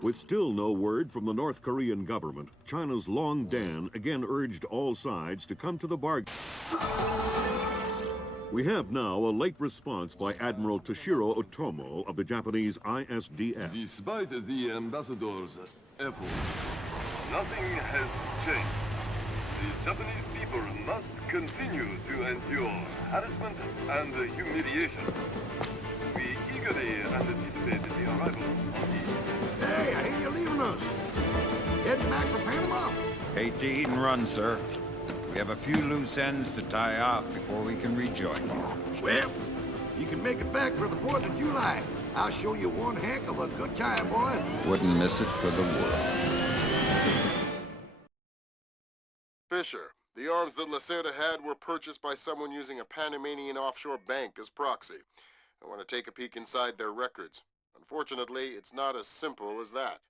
With still no word from the North Korean government, China's Long Dan again urged all sides to come to the bargain. We have now a late response by Admiral Toshiro Otomo of the Japanese ISDF. Despite the ambassador's efforts, nothing has changed. The Japanese people must continue to endure harassment and humiliation. We eagerly anticipate the arrival of the... Hey, I hear you leaving us. Heading back for Panama? Hate to eat and run, sir. We have a few loose ends to tie off before we can rejoin you. Well, you can make it back for the 4th of July. I'll show you one heck of a good time, boy. Wouldn't miss it for the world. Fisher, the arms that Lacerda had were purchased by someone using a Panamanian offshore bank as proxy. I want to take a peek inside their records. Unfortunately, it's not as simple as that.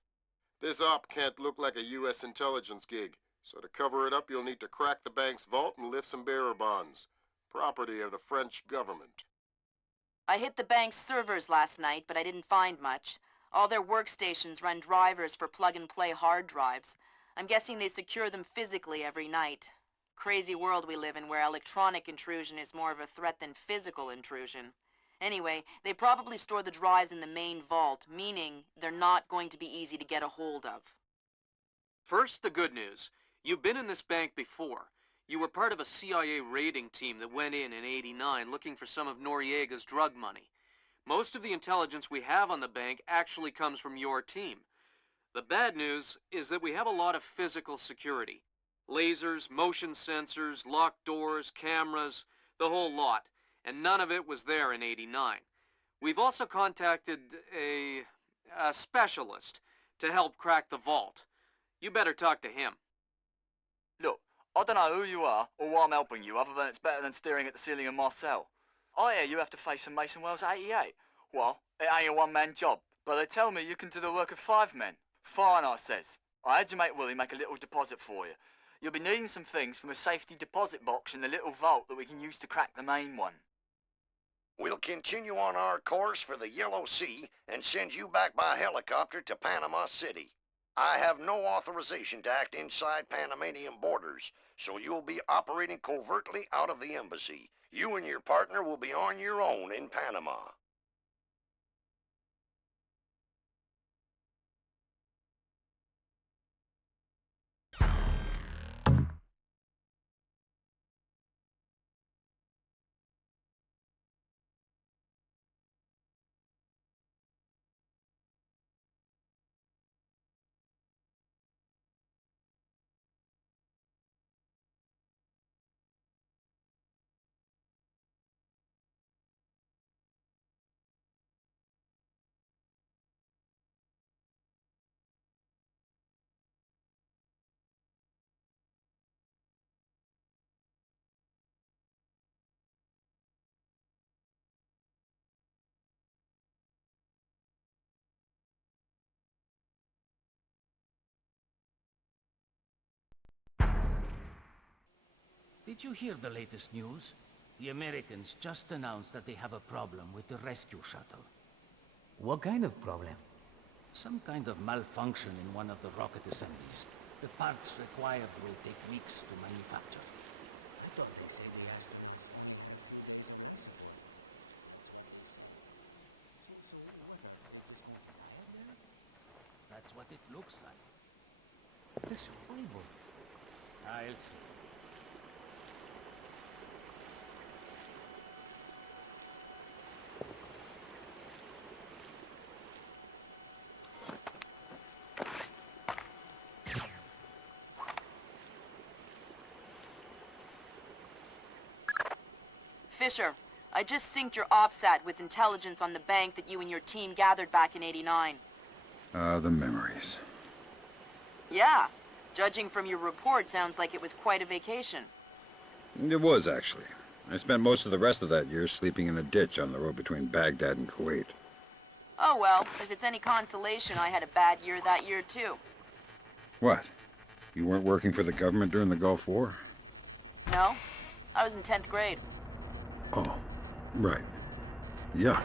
This op can't look like a U.S. intelligence gig, so to cover it up, you'll need to crack the bank's vault and lift some bearer bonds. Property of the French government. I hit the bank's servers last night, but I didn't find much. All their workstations run drivers for plug-and-play hard drives. I'm guessing they secure them physically every night. Crazy world we live in where electronic intrusion is more of a threat than physical intrusion. Anyway, they probably store the drives in the main vault, meaning they're not going to be easy to get a hold of. First, the good news. You've been in this bank before. You were part of a CIA raiding team that went in '89 looking for some of Noriega's drug money. Most of the intelligence we have on the bank actually comes from your team. The bad news is that we have a lot of physical security. Lasers, motion sensors, locked doors, cameras, the whole lot. And none of it was there in '89. We've also contacted a specialist to help crack the vault. You better talk to him. Look, I don't know who you are or why I'm helping you, other than it's better than staring at the ceiling of my cell. I hear you have to face some Mason Wells 88. Well, it ain't a one-man job, but they tell me you can do the work of 5 men. Fine, I says. I had your mate Willie make a little deposit for you. You'll be needing some things from a safety deposit box in the little vault that we can use to crack the main one. We'll continue on our course for the Yellow Sea and send you back by helicopter to Panama City. I have no authorization to act inside Panamanian borders, so you'll be operating covertly out of the embassy. You and your partner will be on your own in Panama. Did you hear the latest news? The Americans just announced that they have a problem with the rescue shuttle. What kind of problem? Some kind of malfunction in one of the rocket assemblies. The parts required will take weeks to manufacture. I thought they said they had... That's what it looks like. That's horrible. I'll see. Fisher, I just synced your OPSAT with intelligence on the bank that you and your team gathered back in '89. The memories. Yeah. Judging from your report, sounds like it was quite a vacation. It was, actually. I spent most of the rest of that year sleeping in a ditch on the road between Baghdad and Kuwait. Oh well, if it's any consolation, I had a bad year that year too. What? You weren't working for the government during the Gulf War? No, I was in 10th grade. Oh, right. Yuck.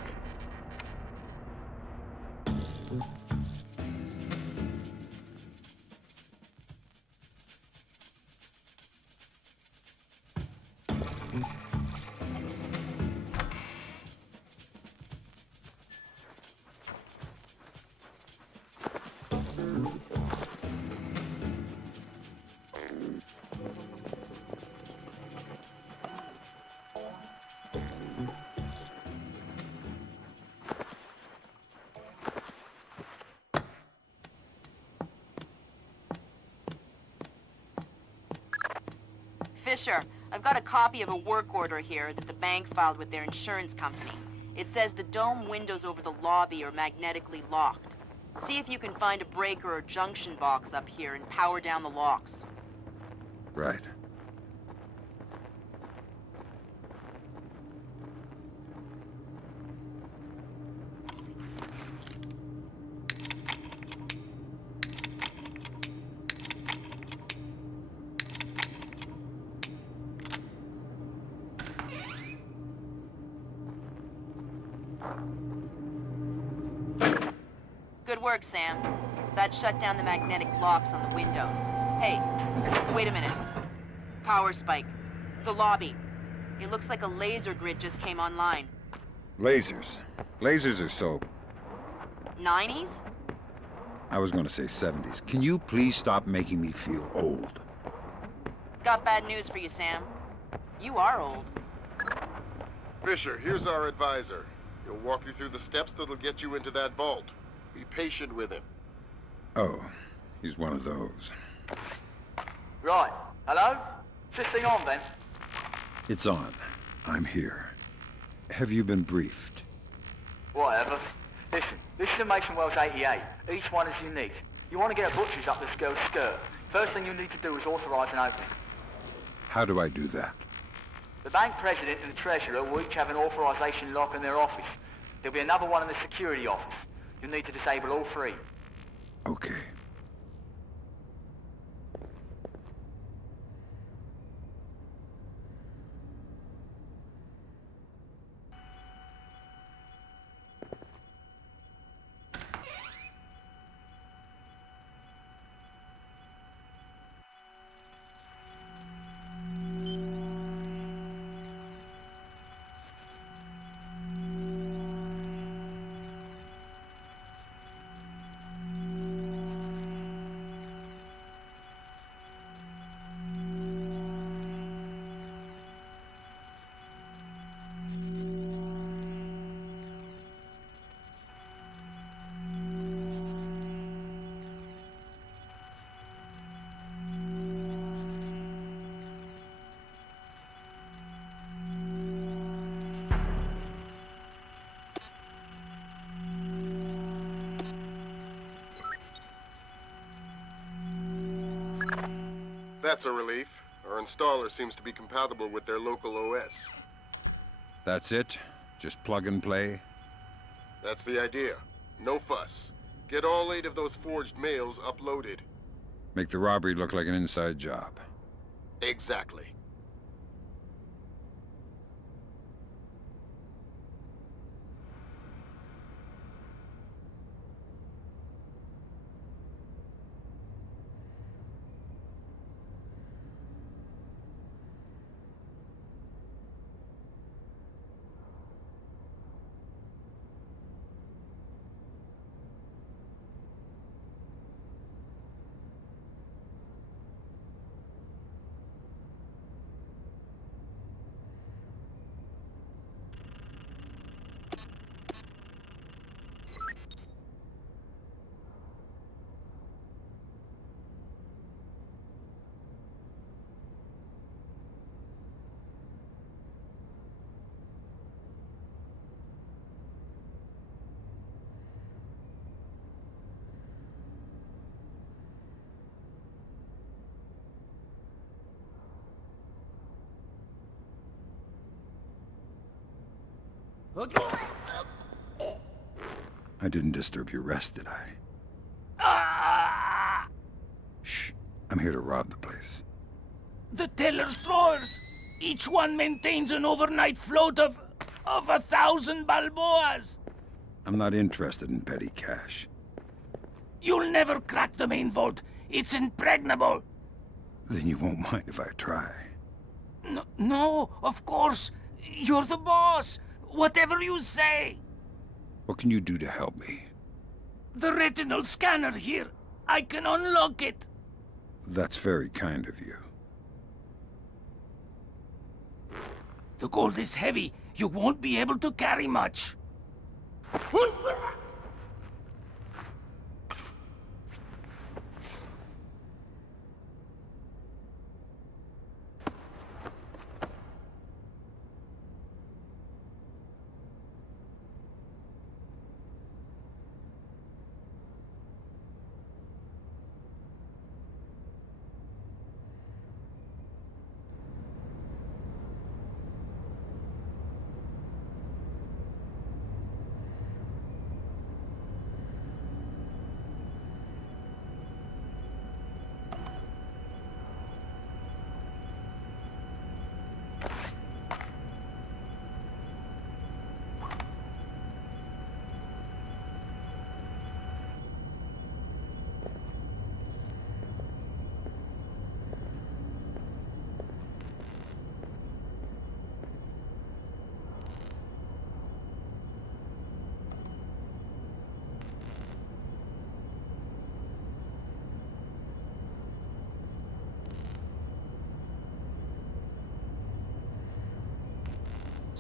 Fisher, I've got a copy of a work order here that the bank filed with their insurance company. It says the dome windows over the lobby are magnetically locked. See if you can find a breaker or junction box up here and power down the locks. Right. Good work, Sam. That shut down the magnetic locks on the windows. Hey, wait a minute. Power spike. The lobby. It looks like a laser grid just came online. Lasers. Lasers are so... 90s? I was gonna say 70s. Can you please stop making me feel old? Got bad news for you, Sam. You are old. Fisher, here's our advisor. He'll walk you through the steps that'll get you into that vault. Be patient with him. Oh, he's one of those. Right. Hello? Is this thing on then? It's on. I'm here. Have you been briefed? Whatever. Listen, this is a Mason Wells 88. Each one is unique. You want to get a butcher's up this girl's skirt. First thing you need to do is authorize an opening. How do I do that? The bank president and the treasurer will each have an authorization lock in their office. There'll be another one in the security office. You'll need to disable all three. Okay. That's a relief. Our installer seems to be compatible with their local OS. That's it? Just plug and play? That's the idea. No fuss. Get all 8 of those forged mails uploaded. Make the robbery look like an inside job. Exactly. I didn't disturb your rest, did I? Ah! Shh. I'm here to rob the place. The teller's drawers! Each one maintains an overnight float of 1,000 balboas! I'm not interested in petty cash. You'll never crack the main vault. It's impregnable. Then you won't mind if I try. No, of course. You're the boss. Whatever you say. What can you do to help me? The retinal scanner here. I can unlock it. That's very kind of you. The gold is heavy. You won't be able to carry much.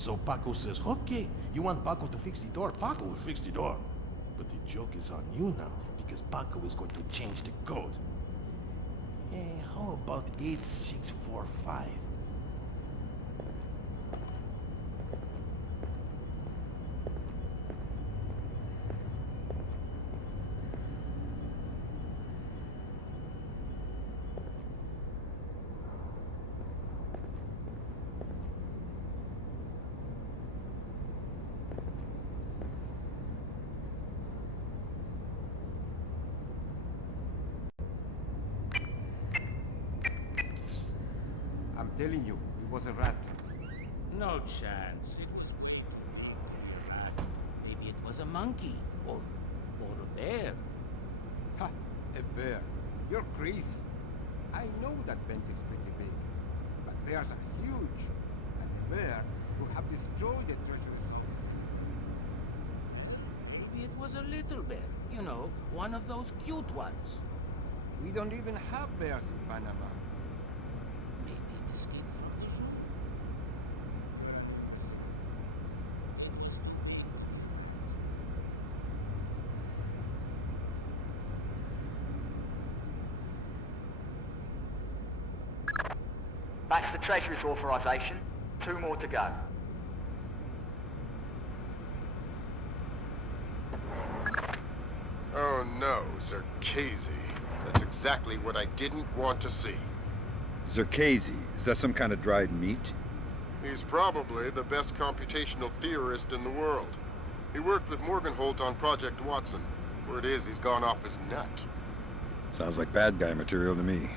So Paco says, okay, you want Paco to fix the door, Paco will fix the door. But the joke is on you now, because Paco is going to change the code. Hey, how about 8645? I'm telling you, it was a rat. No chance. It was... maybe it was a monkey. Or a bear. Ha! A bear. You're crazy. I know that vent is pretty big. But bears are huge. And a bear would have destroyed the treasury house. Maybe it was a little bear. You know, one of those cute ones. We don't even have bears in Panama. Maybe it escaped from the zoo. That's the Treasury's authorization. 2 more to go. Oh no, Zerkezi. That's exactly what I didn't want to see. Zerkezi, is that some kind of dried meat? He's probably the best computational theorist in the world. He worked with Morgenholt on Project Watson. Word is, he's gone off his nut. Sounds like bad guy material to me.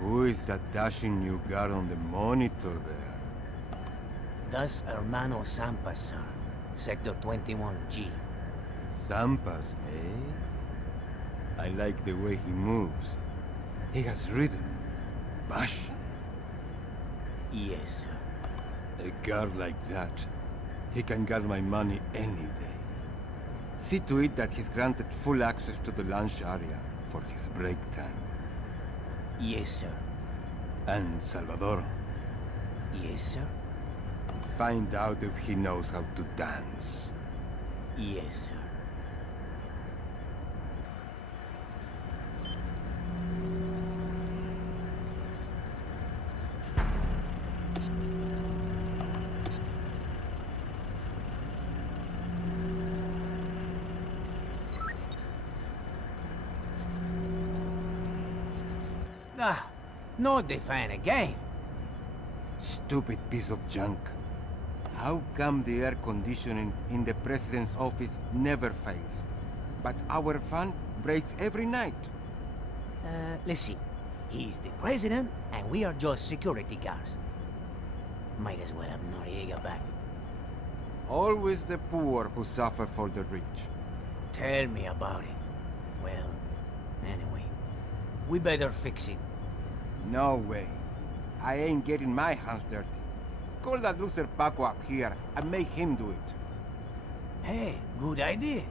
Who is that dashing new guard on the monitor there? That's Hermano Sampas, sir. Sector 21G. Sampas, eh? I like the way he moves. He has rhythm, passion. Yes, sir. A guard like that, he can guard my money any day. See to it that he's granted full access to the lunch area for his break time. Yes, sir. And Salvador, Yes, sir. find out if he knows how to dance. Yes, sir. Ah, no define again. Stupid piece of junk. How come the air conditioning in the president's office never fails, but our fan breaks every night? Listen. He's the president, and we are just security guards. Might as well have Noriega back. Always the poor who suffer for the rich. Tell me about it. Well, anyway, we better fix it. No way. I ain't getting my hands dirty. Call that loser Paco up here and make him do it. Hey, good idea.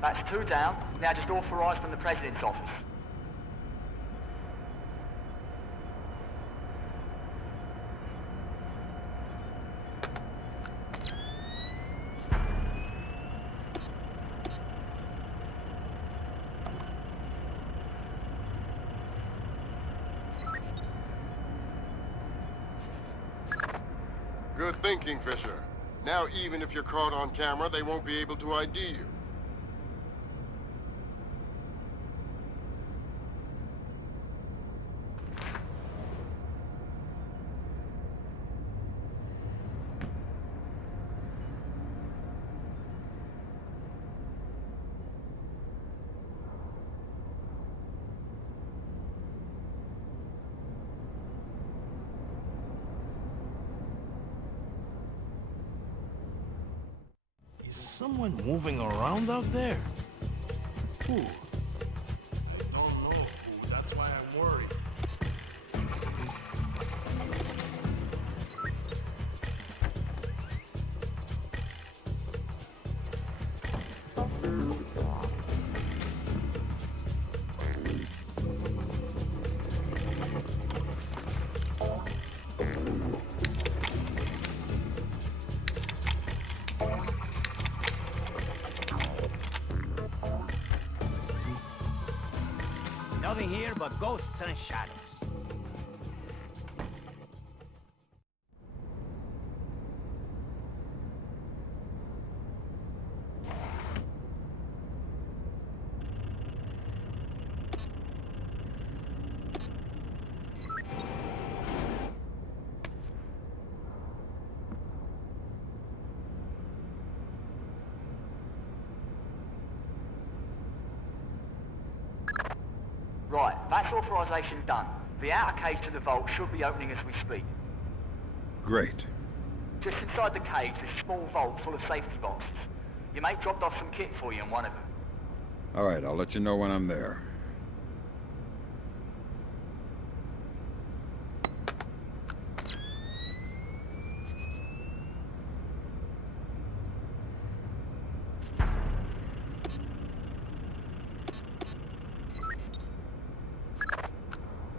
That's 2 down. Now just authorised from the President's office. Good thinking, Fisher. Now even if you're caught on camera, they won't be able to ID you. Is someone moving around out there? Who? I don't know who. That's why I'm worried. Nothing here but ghosts and shadows. Right, that's authorisation done. The outer cage to the vault should be opening as we speak. Great. Just inside the cage, there's a small vault full of safety boxes. Your mate dropped off some kit for you in one of them. All right, I'll let you know when I'm there.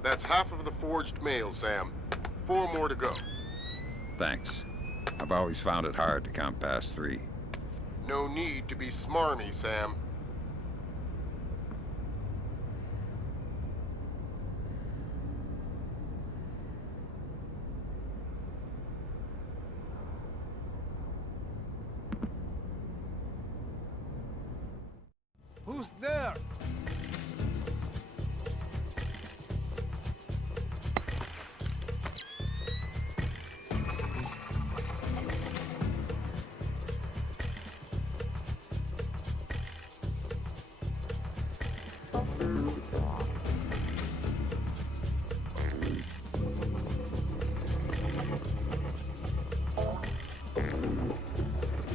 That's half of the forged mail, Sam. 4 more to go. Thanks. I've always found it hard to count past 3. No need to be smarmy, Sam. Who's there?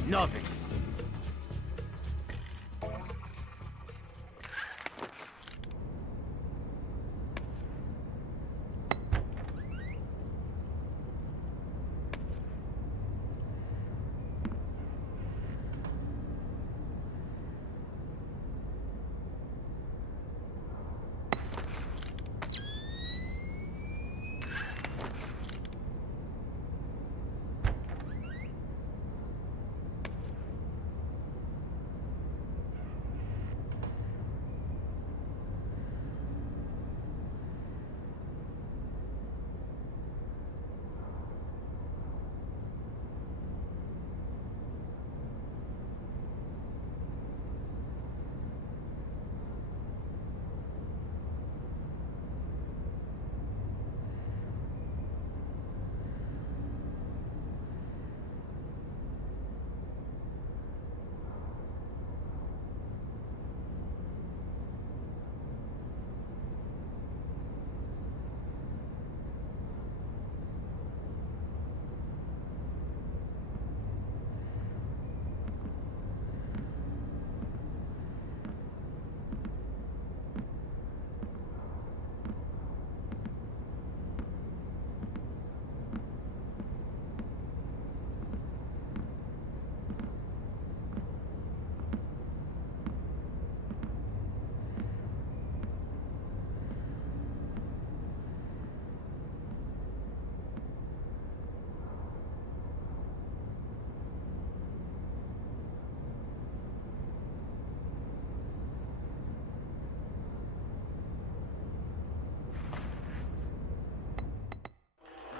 Nothing.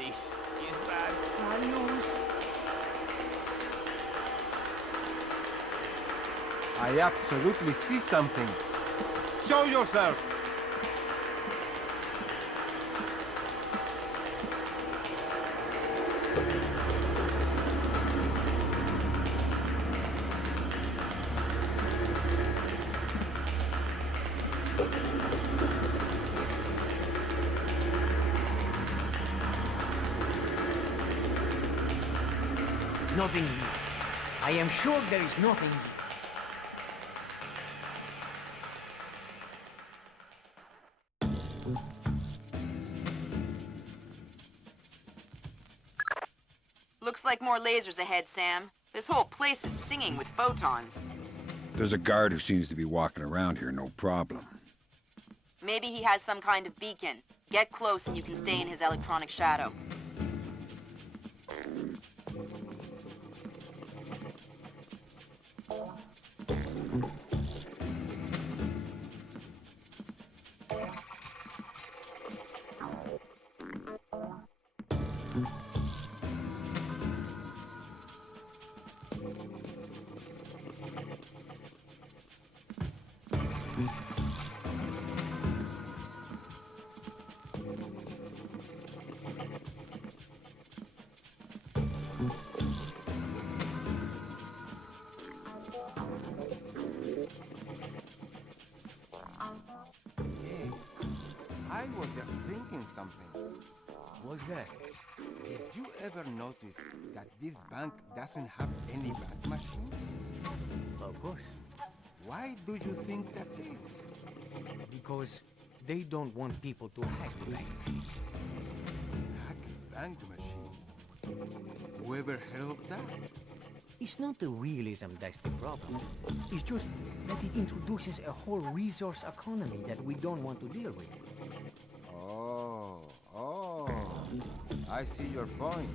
This is bad news. I absolutely see something. Show yourself! Nothing here. I am sure there is nothing here. Looks like more lasers ahead, Sam. This whole place is singing with photons. There's a guard who seems to be walking around here, no problem. Maybe he has some kind of beacon. Get close and you can stay in his electronic shadow. Hey, I was just thinking something. What's that? Did you ever notice that this bank doesn't have any bat machines? Of course. Why do you think that is? Because they don't want people to hack the bank. Hack a bank machine? Whoever heard of that? It's not the realism that's the problem. It's just that it introduces a whole resource economy that we don't want to deal with. Oh, I see your point.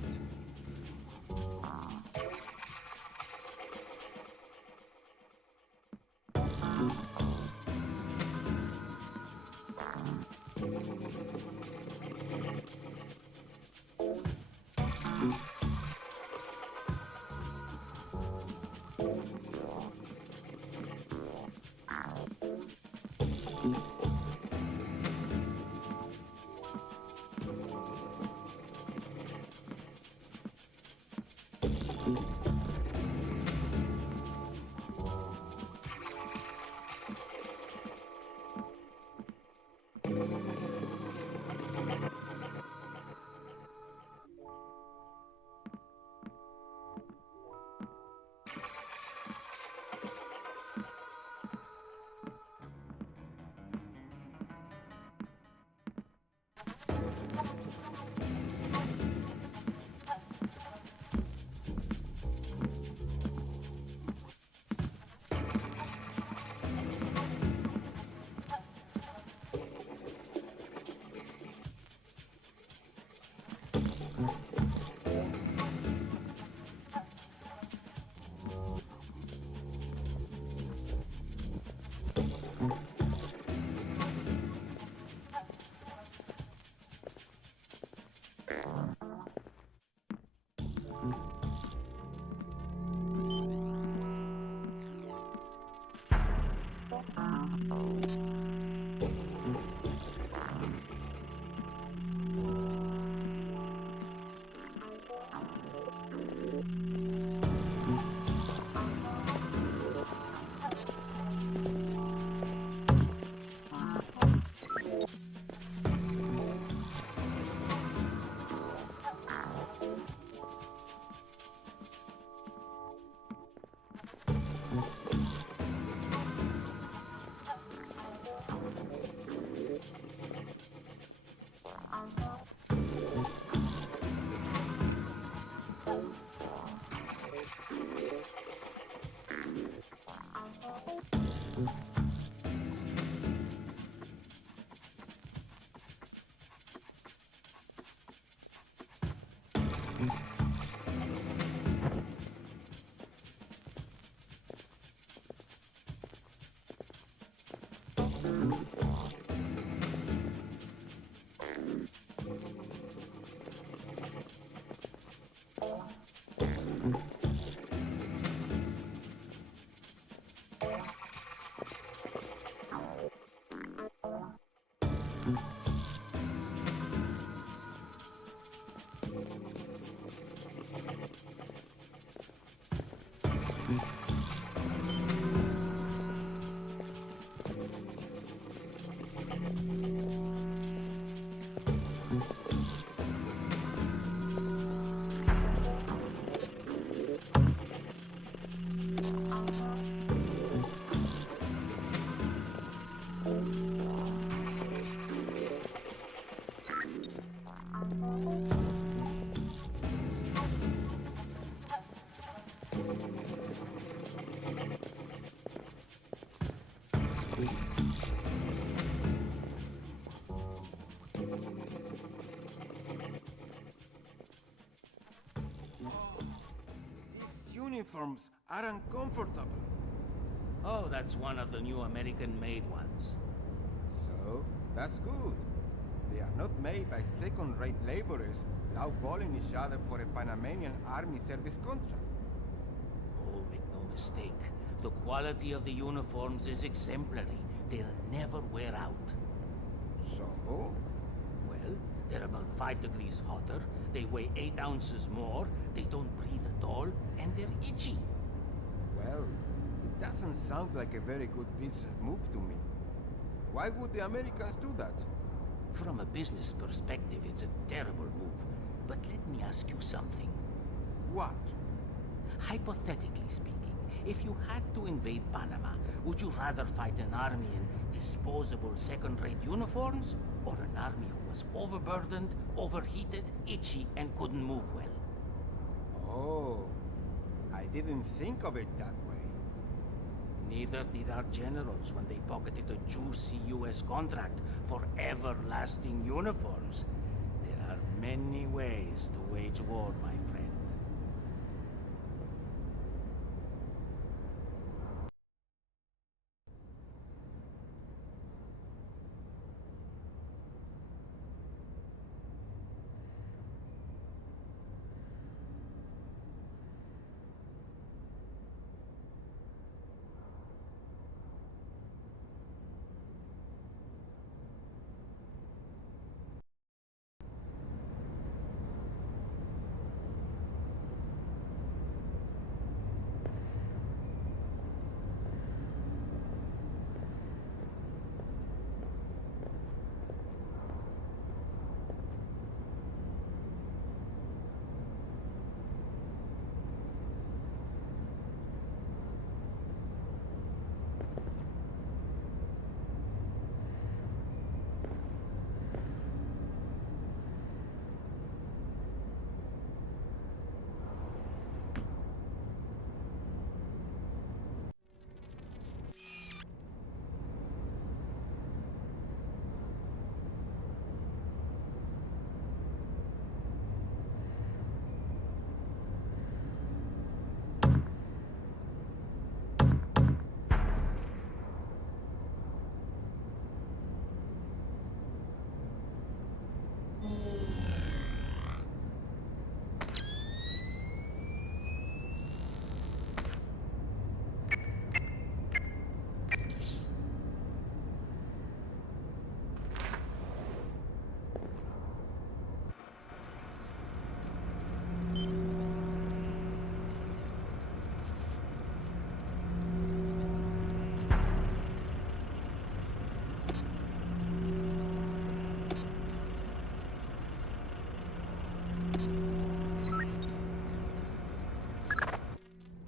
These uniforms are uncomfortable. Oh, that's one of the new American-made ones. So, that's good. They are not made by second-rate laborers lowballing each other for a Panamanian army service contract. Oh, make no mistake. The quality of the uniforms is exemplary. They'll never wear out. So? Well, they're about 5 degrees hotter, they weigh 8 ounces more, they don't breathe at all, and they're itchy. Well, it doesn't sound like a very good business move to me. Why would the Americans do that? From a business perspective, it's a terrible move. But let me ask you something. What? Hypothetically speaking, if you had to invade Panama, would you rather fight an army in disposable second-rate uniforms, or an army who was overburdened, overheated, itchy, and couldn't move well? Oh, I didn't think of it that way. Neither did our generals when they pocketed a juicy US contract for everlasting uniforms. There are many ways to wage war, my friend.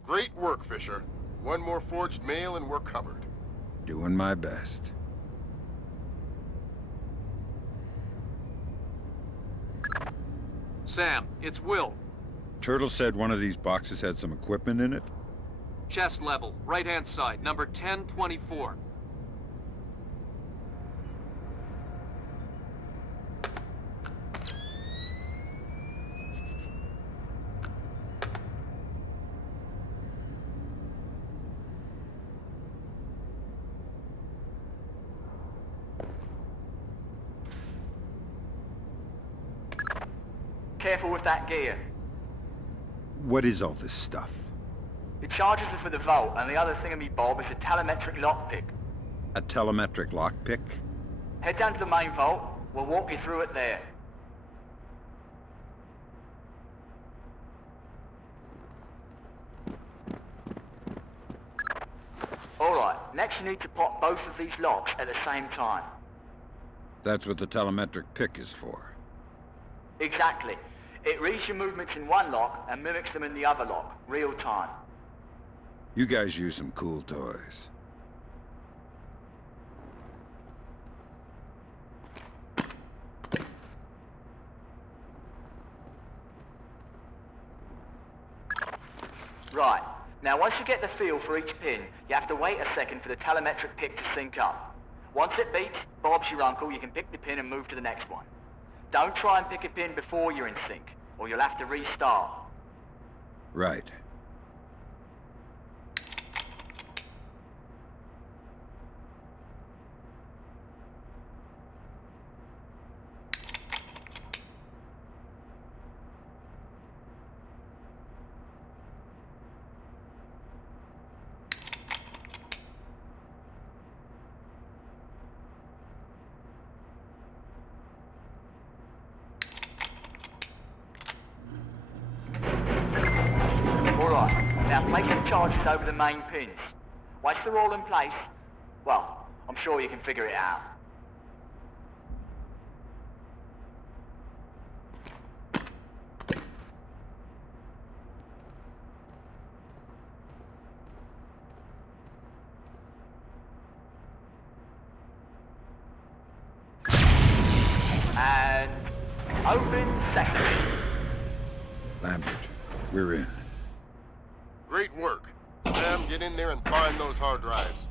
Great work, Fisher. One more forged mail and we're covered. Doing my best. Sam, it's Will. Turtle said one of these boxes had some equipment in it. Chest level, right-hand side, number 1024. Careful with that gear. What is all this stuff? It charges us with a volt, and the other thingamy-bob is a telemetric lockpick. A telemetric lockpick? Head down to the main vault. We'll walk you through it there. Alright, next you need to pop both of these locks at the same time. That's what the telemetric pick is for. Exactly. It reads your movements in one lock and mimics them in the other lock, real time. You guys use some cool toys. Right. Now once you get the feel for each pin, you have to wait a second for the telemetric pick to sync up. Once it beeps, Bob's your uncle, you can pick the pin and move to the next one. Don't try and pick a pin before you're in sync, or you'll have to restart. Right. Alright, now place the charges over the main pins. Once they're all in place, well, I'm sure you can figure it out. And open sesame. Lambert, we're in. Great work. Sam, get in there and find those hard drives.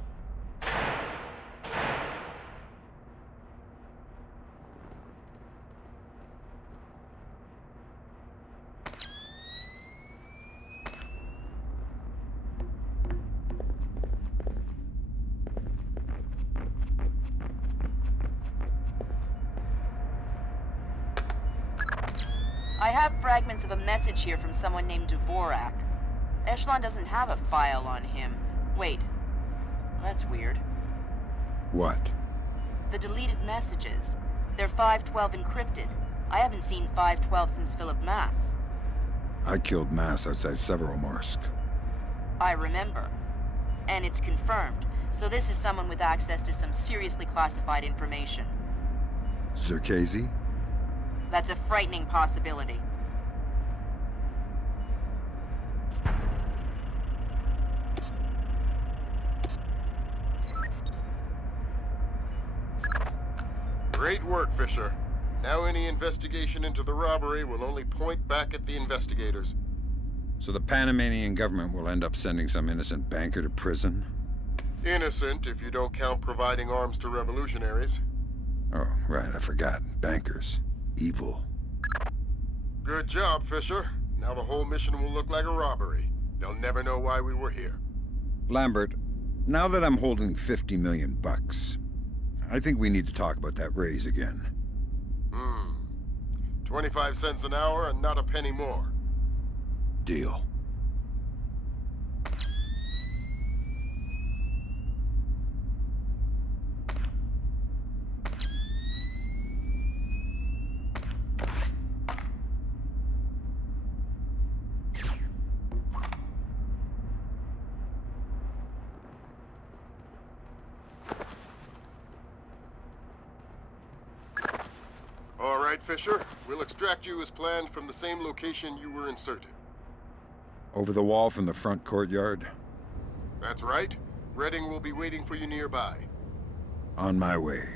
I have fragments of a message here from someone named Dvorak. Echelon doesn't have a file on him. Wait. That's weird. What? The deleted messages. They're 512 encrypted. I haven't seen 512 since Philip Mass. I killed Mass outside Severomorsk. I remember. And it's confirmed. So this is someone with access to some seriously classified information. Zerkezi? That's a frightening possibility. Great work, Fisher. Now any investigation into the robbery will only point back at the investigators. So the Panamanian government will end up sending some innocent banker to prison? Innocent, if you don't count providing arms to revolutionaries. Oh, right, I forgot. Bankers. Evil. Good job, Fisher. Now the whole mission will look like a robbery. They'll never know why we were here. Lambert, now that I'm holding 50 million bucks, I think we need to talk about that raise again. 25 cents an hour and not a penny more. Deal. All right, Fisher. We'll extract you as planned from the same location you were inserted. Over the wall from the front courtyard? That's right. Redding will be waiting for you nearby. On my way.